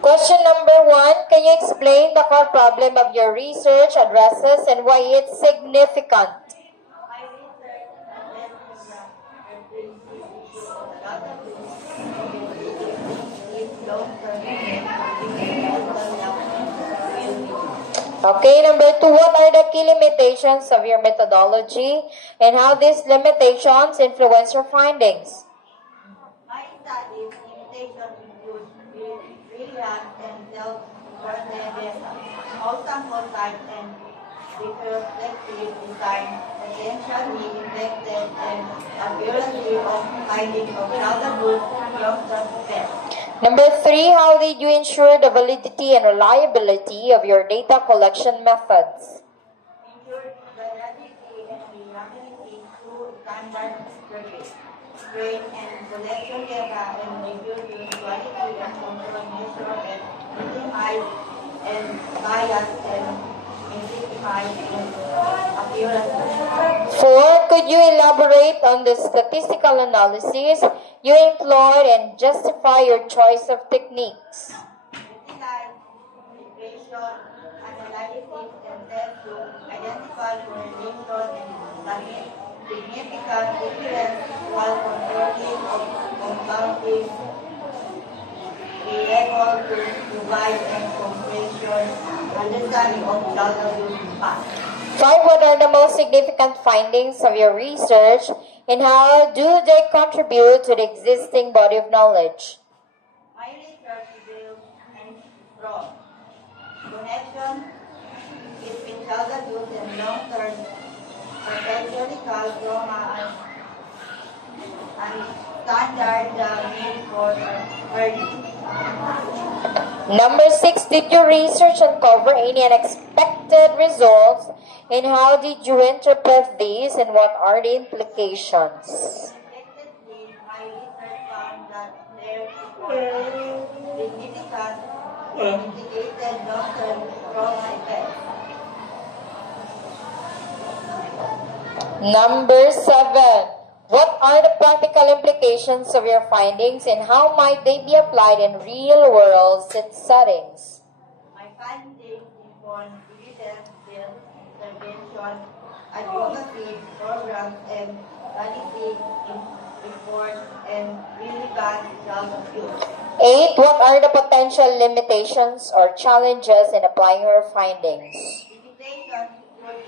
Question number 1. Can you explain the core problem of your research addresses and why it's significant? Okay, number 2, what are the key limitations of your methodology and how these limitations influence your findings? My study's limitations include brilliant and self-coordinated, small sample size and retrospective design, essentially infected and accuracy of finding of childhood long-term effects. Number 3, how did you ensure the validity and reliability of your data collection methods? Ensure the validity and reliability through standard surveys, train and collection data and review the quality and control measure and minimize and bias and minimize accuracy. 4, could you elaborate on the statistical analysis you employed and justify your choice of techniques? Utilize regression analysis and test to identify correlation and significant difference while controlling of compounding be able to provide and compression understanding of childhood impact. 5, what are the most significant findings of your research and how do they contribute to the existing body of knowledge? My research reveals and broad connection between childhood and long-term psychological trauma and standard need for early. Number 6, did your research uncover any unexpected results and how did you interpret these and what are the implications? Effectively, my research found that there were significant mitigated long-term trauma effects. Number 7, what are the practical implications of your findings and how might they be applied in real-world settings? My findings inform evidence-based intervention, advocacy programs, and policy reports and relevant child abuse. 8, what are the potential limitations or challenges in applying your findings? Limitations include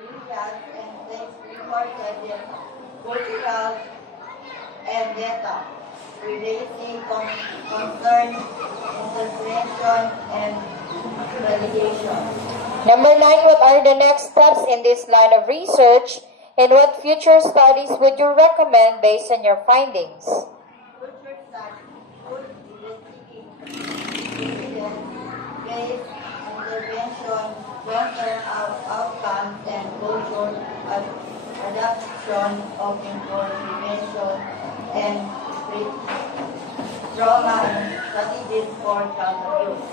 results and things reported cultural and data, relating concern, interpretation, and validation. Number 9, what are the next steps in this line of research and what future studies would you recommend based on your findings? Future studies would investigate evidence-based intervention, long-term outcomes, and cultural adoption of information and trauma and strategies for child abuse.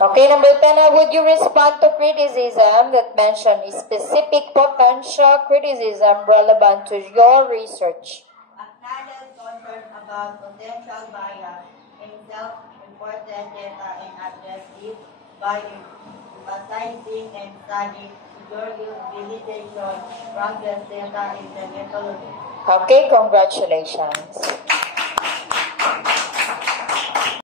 Okay, number 10, would you respond to criticism that mention specific potential criticism relevant to your research? Acknowledge concern about potential bias in self-reported data and address it by emphasizing and studying security validation, progress data in the methodology. Okay, congratulations.